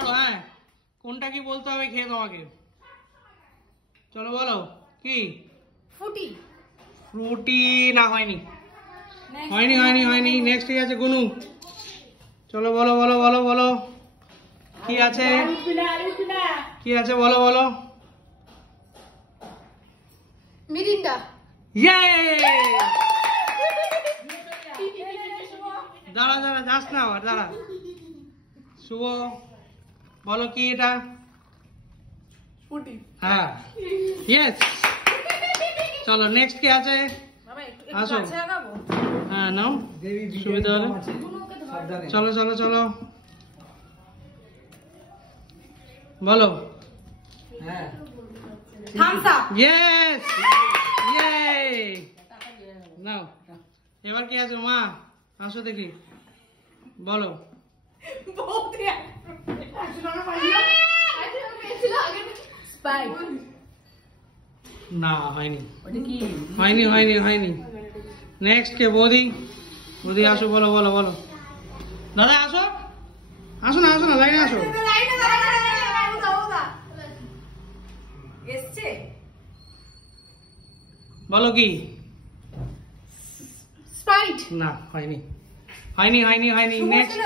করো। হ্যাঁ, কোনটা কি বলতে হবে খেয়ে তোমাকে। চলো বলো কি। ফ্রুটি। ফ্রুটি না, হয়নি হয়নি হয়নি হয়নি। নেক্সট ঠিক আছে গুনু। চলো বলো বলো বলো বলো কি আছে, কি আছে বলো বলো। মিরিন্ডা। ইয়ে, দাঁড়া দাঁড়া যাস না আবার, দাঁড়া। শুভ বলো কি এটা। ফ্রুটি। হ্যাঁ, ইয়েস। চলো নেক্সট কি আছে, আসো। হ্যাঁ নাও, সুবিধা হলে। চলো চলো চলো বলো। হ্যাঁ, থামস আপ। ইয়েস, ইয়ে। নাও এবার কি আছে মা, আসো দেখি বলো। স্প্রাইট। না হয়নি ওটা কি? হয়নি হয়নি হয়নি। নেক্সট কে, বৌদি। বৌদি আসো, বলো বলো বলো। দাদা আসো, আসো না আসো না, লাইনে আসো। বলো কি। স্প্রাইট। না হয়নি হয়নি হয়নি হয়নি। নেক্সট।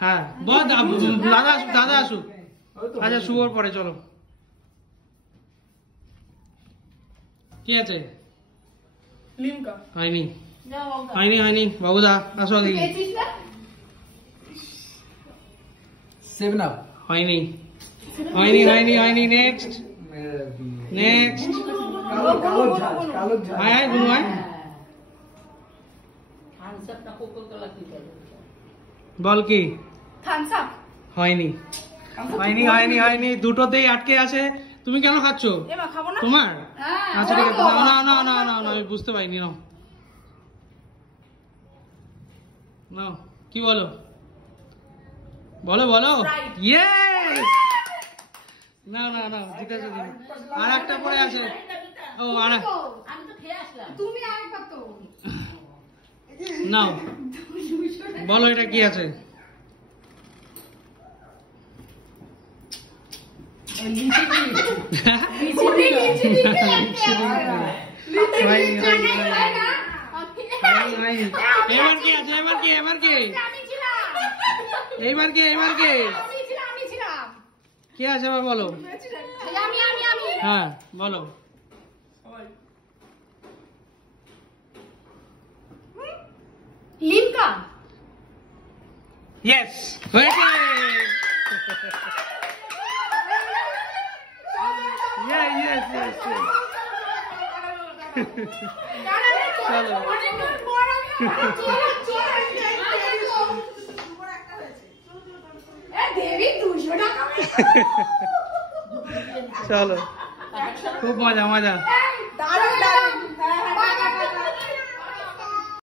হ্যাঁ বল, দাদা আসুক, দাদা আসুক। আচ্ছা শুভর পরে চলো। কি আছে, লিমকা। হয়নি হয়নি হয়নি। বাবুদা আসো দেখি। Seven up. হয়নি হয়নি হয়নি হয়নি। Next next. কালো কালো ঝাল, কালো ঝাল। আয় আয় গুনু আয়। বল কি। Thums Up. হয়নি হয়নি হয়নি হয়নি। দুটোতেই আটকে আছে। তুমি কেন খাচ্ছ, এমা খাবো না। তোমার? হ্যাঁ, আচ্ছা ঠিক আছে, না না না না না, আমি বুঝতে পারিনি। নাও নাও, কি বলো বলো বলো। ইয়ে, না না না, জিতেছো তুমি। আর একটা পরে আছে। ও আর তুমি আরেকটা তো। নাও বলো এটা কি আছে। হয়নি, হয়নি, হয়নি। এবার কি আছে, এবার কি, এবার কি, এইবার কি, এইবার কি, কি আছে এবার বলো। হ্যাঁ বলো। লিমকা। ইয়েস, হয়েছে। Yeah, yes, yes, yes. চলো চলো, খুব মজা মজা।